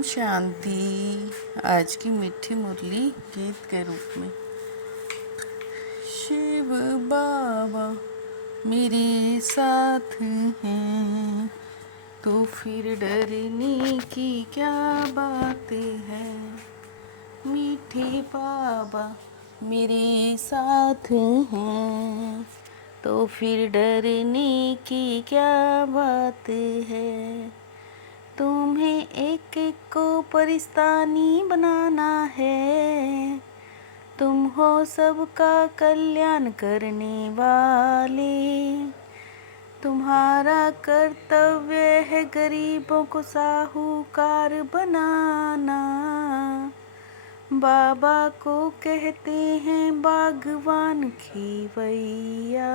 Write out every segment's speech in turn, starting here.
ओम शांति। आज की मीठी मुरली गीत के रूप में। शिव बाबा मेरे साथ हैं तो फिर डरने की क्या बात है। मीठे बाबा मेरे साथ हैं तो फिर डरने की क्या बात है। तुम्हें एक एक को परिस्तानी बनाना है। तुम हो सबका कल्याण करने वाले। तुम्हारा कर्तव्य है गरीबों को साहूकार बनाना। बाबा को कहते हैं बागवान खीवैया।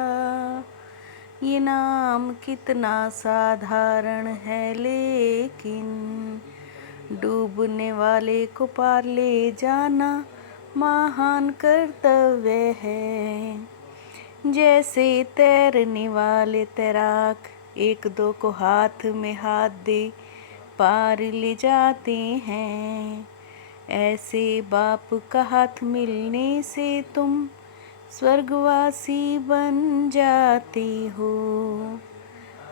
ये नाम कितना साधारण है लेकिन डूबने वाले को पार ले जाना महान कर्तव्य है। जैसे तैरने वाले तैराक एक दो को हाथ में हाथ दे पार ले जाते हैं, ऐसे बाप का हाथ मिलने से तुम स्वर्गवासी बन जाते हो।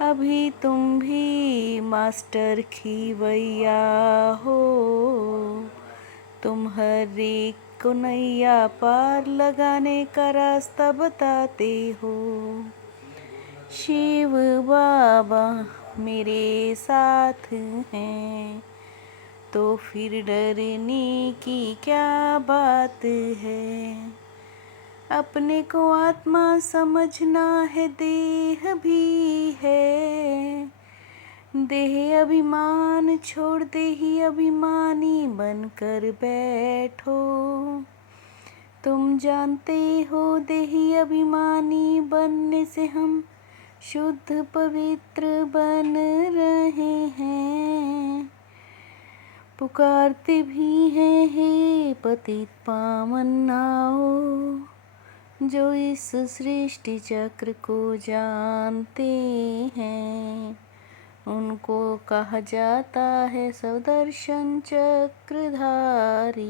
अभी तुम भी मास्टर खीवैया हो। तुम हर एक को नैया पार लगाने का रास्ता बताते हो। शिव बाबा मेरे साथ हैं तो फिर डरने की क्या बात है। अपने को आत्मा समझना है, देह भी है। देह अभिमान छोड़ दे ही अभिमानी बनकर बैठो। तुम जानते हो देही अभिमानी बनने से हम शुद्ध पवित्र बन रहे हैं। पुकारते भी हैं हे पतित पावन आओ। जो इस सृष्टि चक्र को जानते हैं उनको कहा जाता है सदर्शन चक्रधारी।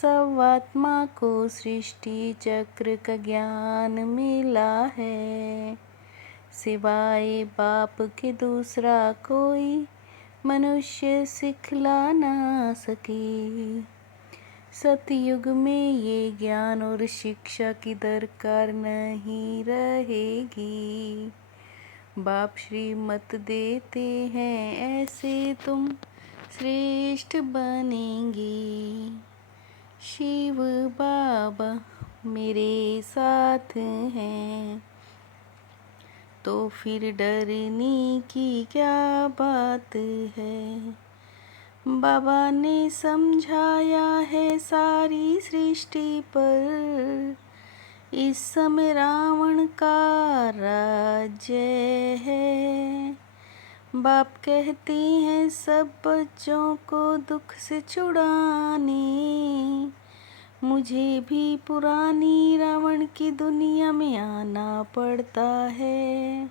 सब आत्मा को सृष्टि चक्र का ज्ञान मिला है। सिवाय बाप के दूसरा कोई मनुष्य सिखला ना सके। सतयुग में ये ज्ञान और शिक्षा की दरकार नहीं रहेगी। बाप श्रीमत देते हैं ऐसे तुम श्रेष्ठ बनेंगे। शिव बाबा मेरे साथ हैं तो फिर डरने की क्या बात है। बाबा ने समझाया है सारी सृष्टि पर इस समय रावण का राज्य है। बाप कहते हैं सब बच्चों को दुख से छुड़ाने मुझे भी पुरानी रावण की दुनिया में आना पड़ता है।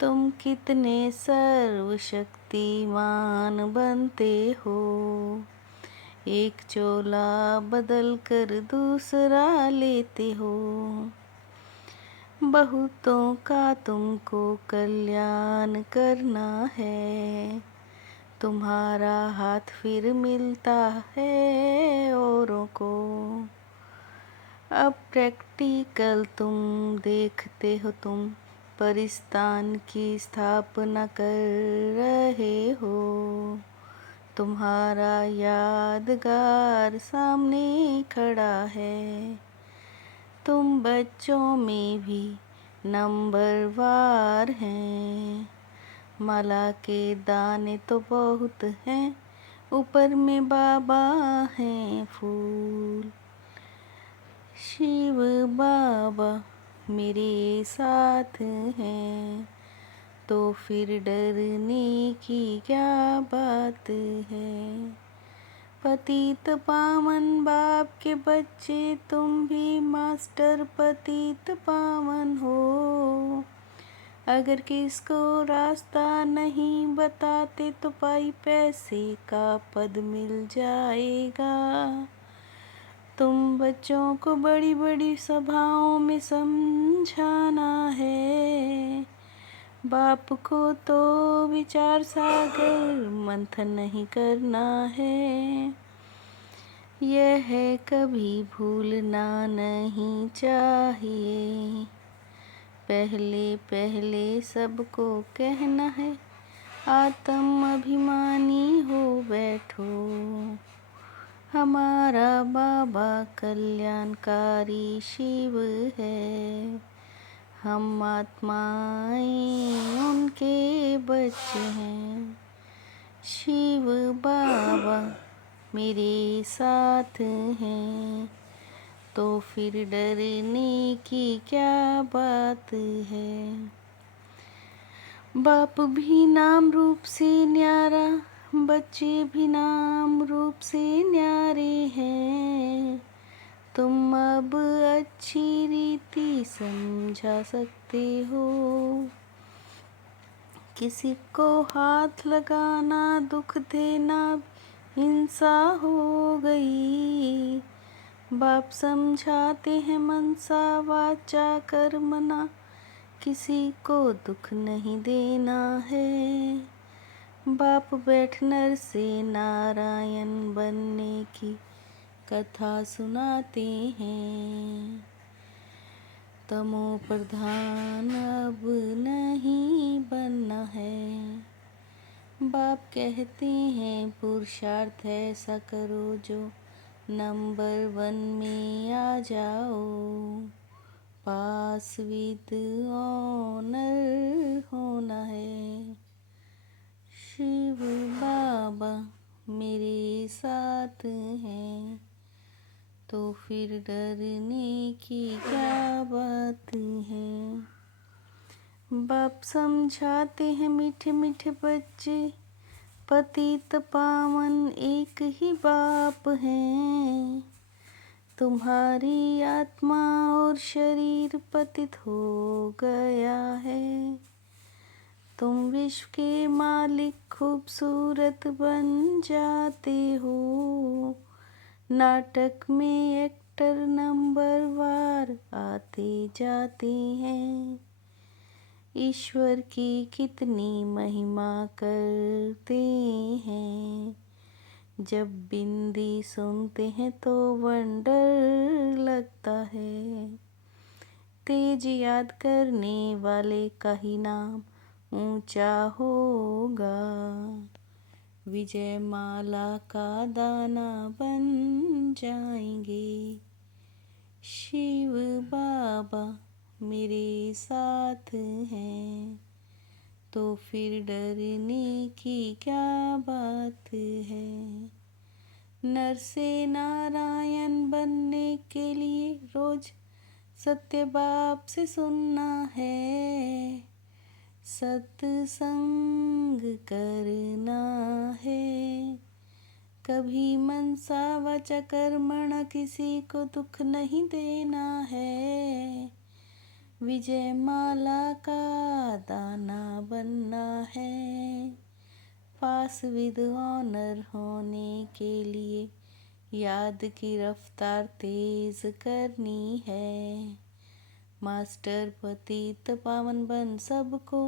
तुम कितने सर्वशक्तिमान बनते हो। एक चोला बदल कर दूसरा लेते हो। बहुतों का तुमको कल्याण करना है। तुम्हारा हाथ फिर मिलता है औरों को। अब प्रैक्टिकल तुम देखते हो। तुम परिस्तान की स्थापना कर रहे हो। तुम्हारा यादगार सामने खड़ा है। तुम बच्चों में भी नंबरवार हैं। माला के दाने तो बहुत हैं, ऊपर में बाबा हैं फूल। शिव बाबा मेरे साथ हैं तो फिर डरने की क्या बात है। पतित पावन बाप के बच्चे तुम भी मास्टर पतित पावन हो। अगर किसको रास्ता नहीं बताते तो पाई पैसे का पद मिल जाएगा। तुम बच्चों को बड़ी बड़ी सभाओं में समझाना है, बाप को तो विचार सागर मंथन नहीं करना है। यह कभी भूलना नहीं चाहिए, पहले पहले सबको कहना है, आत्म अभिमानी हो बैठो। हमारा बाबा कल्याणकारी शिव है, हम आत्माएं उनके बच्चे हैं। शिव बाबा मेरे साथ हैं, तो फिर डरने की क्या बात है। बाप भी नाम रूप से न्यारा, बच्चे भी नाम रूप से न्यारे हैं। तुम अब अच्छी रीति समझा सकते हो, किसी को हाथ लगाना दुख देना हिंसा हो गई। बाप समझाते हैं मनसा वाचा कर्मणा, किसी को दुख नहीं देना है। बाप बैठनर से नारायण बनने की कथा सुनाते हैं। तमो प्रधान अब नहीं बनना है, बाप कहते हैं पुरुषार्थ ऐसा करो जो नंबर 1 में आ जाओ, पास विद ऑनर होना है। शिव बाबा मेरे साथ हैं, तो फिर डरने की क्या बात है। बाप समझाते हैं मीठे मीठे बच्चे, पतित पावन एक ही बाप हैं। तुम्हारी आत्मा और शरीर पतित हो गया है, तुम विश्व के मालिक खूबसूरत बन जाते हो। नाटक में एक्टर नंबर वार आते जाते हैं, ईश्वर की कितनी महिमा करते हैं। जब बिंदी सुनते हैं तो वंडर लगता है, तेज याद करने वाले का ही नाम ऊंचा होगा। विजय माला का दाना बन जाएंगे। शिव बाबा मेरे साथ हैं, तो फिर डरने की क्या बात है। नर से नारायण बनने के लिए रोज सत्य बाप से सुनना है, सत्संग करना है। कभी मनसा वाचा कर्मणा किसी को दुख नहीं देना है। विजय माला का दाना बनना है, पास विद ऑनर होने के लिए याद की रफ्तार तेज करनी है। मास्टर पतित पावन बन सबको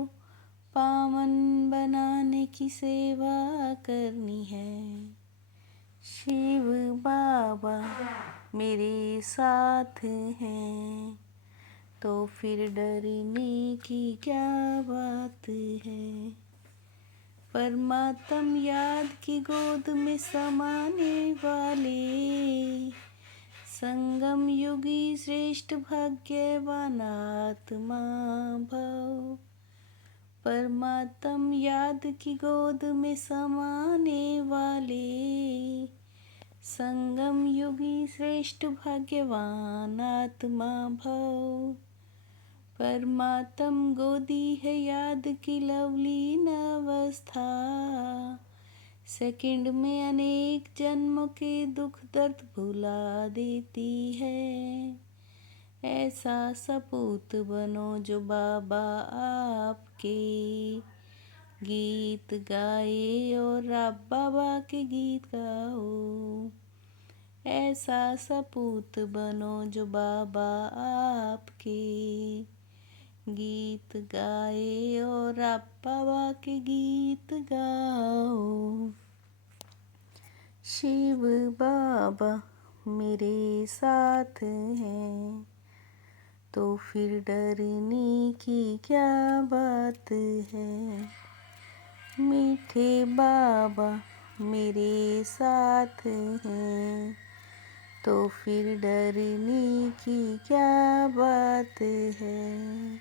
पावन बनाने की सेवा करनी है। शिव बाबा मेरे साथ हैं, तो फिर डरने की क्या बात है। परमात्म याद की गोद में समाने वाले, संगम युगी श्रेष्ठ भाग्यवान आत्मा भव। परमात्म याद की गोद में समाने वाले, संगम युगी श्रेष्ठ भाग्यवान आत्मा भव। परमात्म गोदी है याद की लवलीन अवस्था, सेकंड में अनेक जन्मों के दुख दर्द भुला देती है। ऐसा सपूत बनो जो बाबा आपके गीत गाए और आप बाबा के गीत गाओ। ऐसा सपूत बनो जो बाबा आपके गीत गाए और आप बाबा के गीत गाओ। शिव बाबा मेरे साथ हैं तो फिर डरने की क्या बात है। मीठे बाबा मेरे साथ हैं तो फिर डरने की क्या बात है।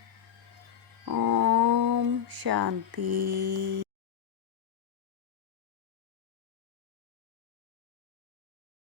ओम शांति।